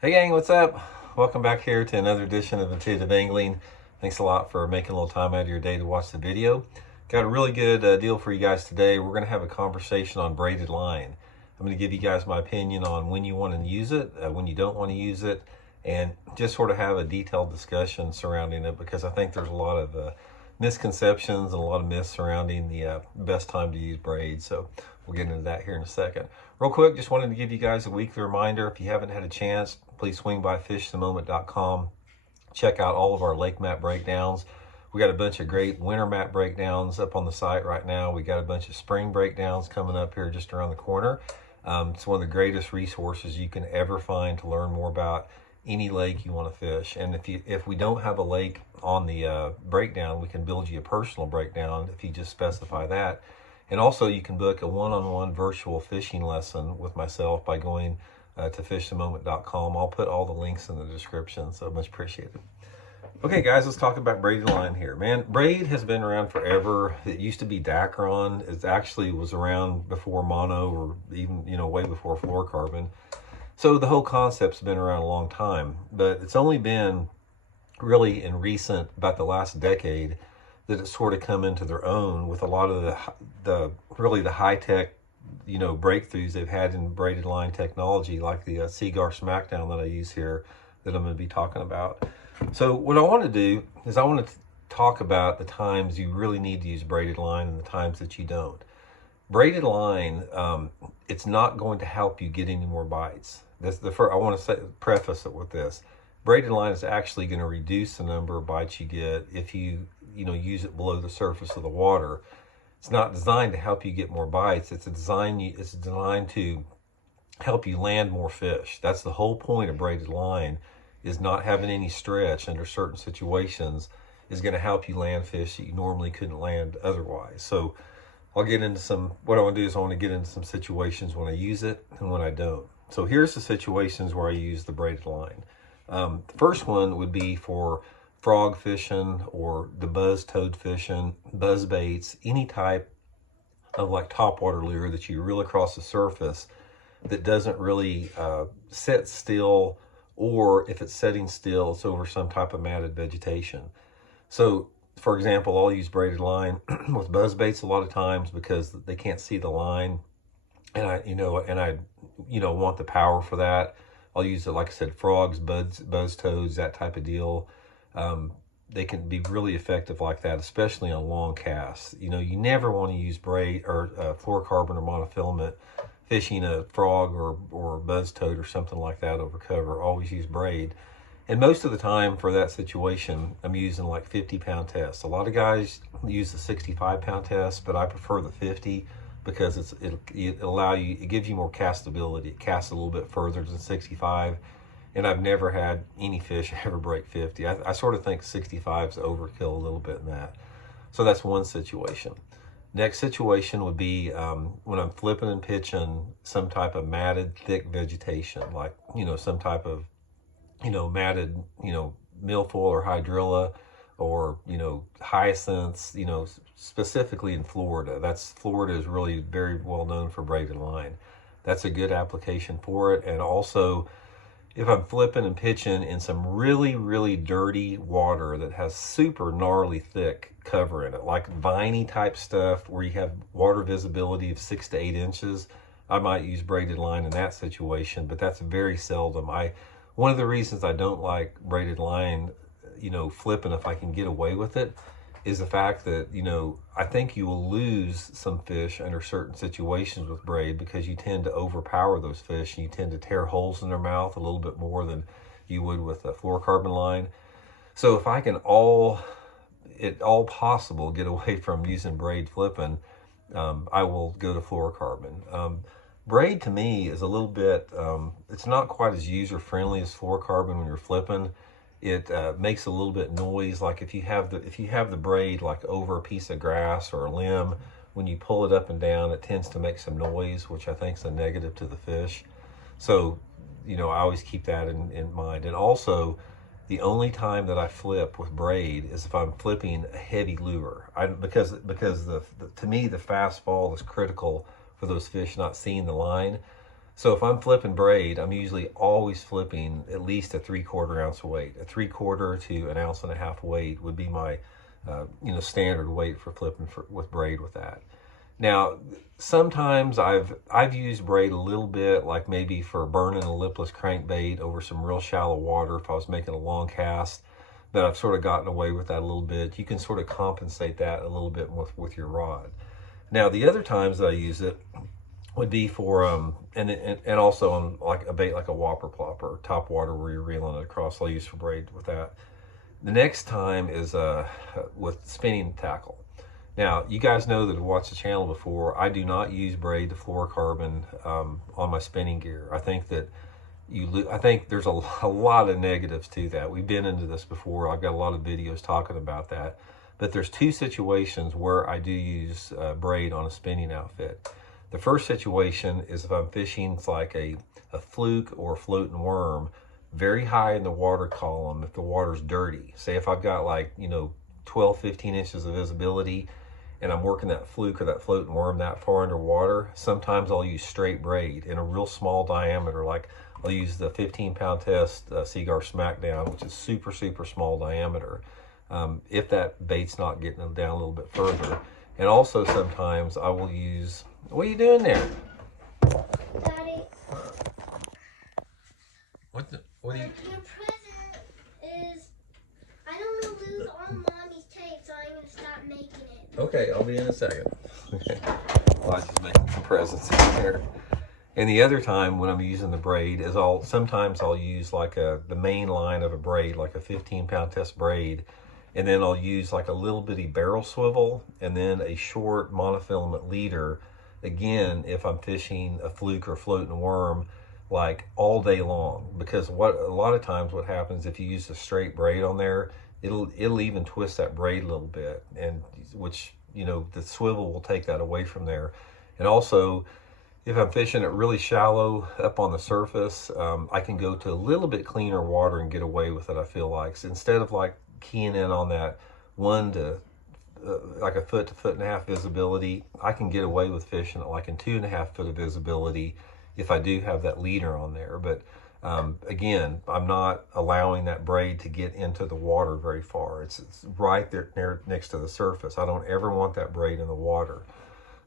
Hey gang, what's up? Welcome back here to another edition of Intuitive Angling. Thanks a lot for making a little time out of your day to watch the video. Got a really good deal for you guys today. We're going to have a conversation on braided line. I'm going to give you guys my opinion on when you want to use it, when you don't want to use it, and just sort of have a detailed discussion surrounding it, because I think there's a lot of misconceptions and a lot of myths surrounding the best time to use braid. So we'll get into that here in a second. Real quick, just wanted to give you guys a weekly reminder. If you haven't had a chance, please swing by fishthemoment.com. Check out all of our lake map breakdowns. We got a bunch of great winter map breakdowns up on the site right now. We got a bunch of spring breakdowns coming up here just around the corner. It's one of the greatest resources you can ever find to learn more about any lake you want to fish. And if we don't have a lake on the breakdown, we can build you a personal breakdown if you just specify that. And also you can book a one-on-one virtual fishing lesson with myself by going to fishthemoment.com. I'll put all the links in the description, so much appreciated. Okay guys, let's talk about braided line here. Man, braid has been around forever. It used to be Dacron. It actually was around before mono, or even, way before fluorocarbon. So the whole concept's been around a long time, but it's only been really in recent, about the last decade, that it's sort of come into their own with a lot of the really the high-tech breakthroughs they've had in braided line technology, like the Seaguar Smackdown that I use here, that I'm going to be talking about. So what I want to do is I want to talk about the times you really need to use braided line and the times that you don't. Braided line, it's not going to help you get any more bites. That's the first. I want to preface it with this. Braided line is actually going to reduce the number of bites you get if you use it below the surface of the water. It's not designed to help you get more bites. It's designed to help you land more fish. That's the whole point of braided line, is not having any stretch under certain situations is going to help you land fish that you normally couldn't land otherwise. So I'll get into what I want to do is I want to get into some situations when I use it and when I don't. So here's the situations where I use the braided line. The first one would be for frog fishing or the buzz toad fishing, buzz baits, any type of like topwater lure that you reel across the surface that doesn't really set still, or if it's setting still, it's over some type of matted vegetation. So for example, I'll use braided line with buzz baits a lot of times because they can't see the line, and I want the power for that. I'll use it, like I said, frogs, buzz toads, that type of deal. They can be really effective like that, especially on long casts. You never want to use braid or fluorocarbon or monofilament fishing a frog or buzz toad or something like that over cover. Always use braid. And most of the time for that situation, I'm using like 50-pound tests. A lot of guys use the 65-pound test, but I prefer the 50 because it gives you more castability. It casts a little bit further than 65. And I've never had any fish ever break 50. I sort of think 65 is overkill a little bit in that. So that's one situation. Next situation would be when I'm flipping and pitching some type of matted, thick vegetation, like, some type of, matted, milfoil or hydrilla, or, hyacinths, specifically in Florida. Florida is really very well known for braided line. That's a good application for it. And also, if I'm flipping and pitching in some really, really dirty water that has super gnarly thick cover in it, like viney type stuff where you have water visibility of 6 to 8 inches, I might use braided line in that situation, but that's very seldom. One of the reasons I don't like braided line, flipping if I can get away with it, is the fact that, I think you will lose some fish under certain situations with braid because you tend to overpower those fish and you tend to tear holes in their mouth a little bit more than you would with a fluorocarbon line. So if I can all possible get away from using braid flipping, I will go to fluorocarbon. Braid to me is a little bit, it's not quite as user-friendly as fluorocarbon when you're flipping. It makes a little bit noise. Like if you have the braid like over a piece of grass or a limb, when you pull it up and down, it tends to make some noise, which I think is a negative to the fish. So, I always keep that in mind. And also, the only time that I flip with braid is if I'm flipping a heavy lure. Because to me the fast fall is critical for those fish not seeing the line. So if I'm flipping braid, I'm usually always flipping at least a 3/4 ounce weight. A 3/4 to 1.5 ounce weight would be my standard weight for flipping with braid with that. Now, sometimes I've used braid a little bit, like maybe for burning a lipless crankbait over some real shallow water if I was making a long cast, but I've sort of gotten away with that a little bit. You can sort of compensate that a little bit with your rod. Now, the other times that I use it would be for and also on like a bait like a whopper plopper, top water where you're reeling it across. I'll use for braid with that. The next time is with spinning tackle. Now, you guys know that have watched the channel before, I do not use braid to fluorocarbon on my spinning gear. I think that I think there's a lot of negatives to that. We've been into this before. I've got a lot of videos talking about that. But there's two situations where I do use braid on a spinning outfit. The first situation is if I'm fishing, it's like a fluke or a floating worm, very high in the water column if the water's dirty. Say if I've got like, 12, 15 inches of visibility, and I'm working that fluke or that floating worm that far underwater, sometimes I'll use straight braid in a real small diameter. Like I'll use the 15-pound test Seaguar Smackdown, which is super, super small diameter, if that bait's not getting them down a little bit further. And also sometimes I will use, what are you doing there? Daddy. What are you? Your present is, I don't want to lose all Mommy's tape, so I'm going to stop making it. Okay, I'll be in a second. Okay. Well, I just making some presents in here. And the other time when I'm using the braid is sometimes I'll use like the main line of a braid, like a 15-pound test braid, and then I'll use like a little bitty barrel swivel and then a short monofilament leader. Again, if I'm fishing a fluke or floating worm, like all day long, because a lot of times what happens if you use a straight braid on there, it'll even twist that braid a little bit, and which the swivel will take that away from there. And also, if I'm fishing it really shallow up on the surface, I can go to a little bit cleaner water and get away with it, I feel like. So instead of like keying in on that 1 to like a foot to 1.5 foot visibility, I can get away with fishing at like in 2.5 foot of visibility if I do have that leader on there. But again, I'm not allowing that braid to get into the water very far. It's right there next to the surface. I don't ever want that braid in the water.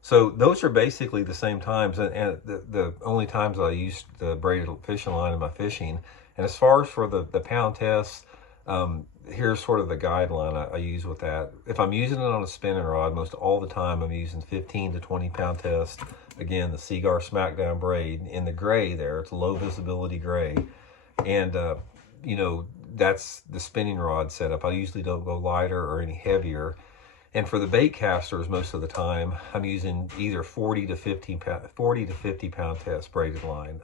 So those are basically the same times, and the only times I use the braided fishing line in my fishing. And as far as for the pound test, here's sort of the guideline I use with that. If I'm using it on a spinning rod, most all the time I'm using 15 to 20 pound test. Again, the Seaguar Smackdown braid in the gray there. It's low visibility gray. And, that's the spinning rod setup. I usually don't go lighter or any heavier. And for the bait casters, most of the time, I'm using either 40 to 50 pound test braided line.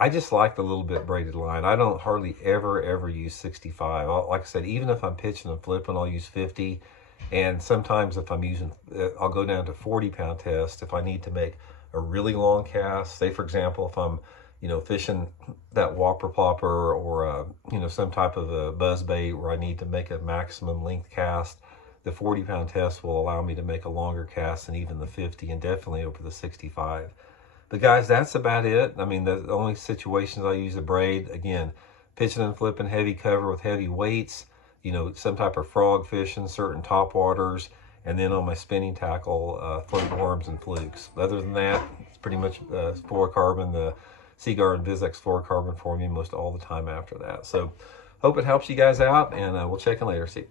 I just like the little bit braided line. I don't hardly ever use 65. Like I said, even if I'm pitching and flipping, I'll use 50. And sometimes if I'm using, I'll go down to 40 pound test if I need to make a really long cast. Say, for example, if I'm, fishing that whopper plopper or, some type of a buzz bait where I need to make a maximum length cast, the 40 pound test will allow me to make a longer cast than even the 50 and definitely over the 65. But guys, that's about it. I mean, the only situations I use a braid, again, pitching and flipping heavy cover with heavy weights, some type of frog fishing, certain top waters, and then on my spinning tackle, float worms and flukes. Other than that, it's pretty much fluorocarbon, the Seaguar and Vizex fluorocarbon for me most all the time after that. So hope it helps you guys out, and we'll check in later. See you.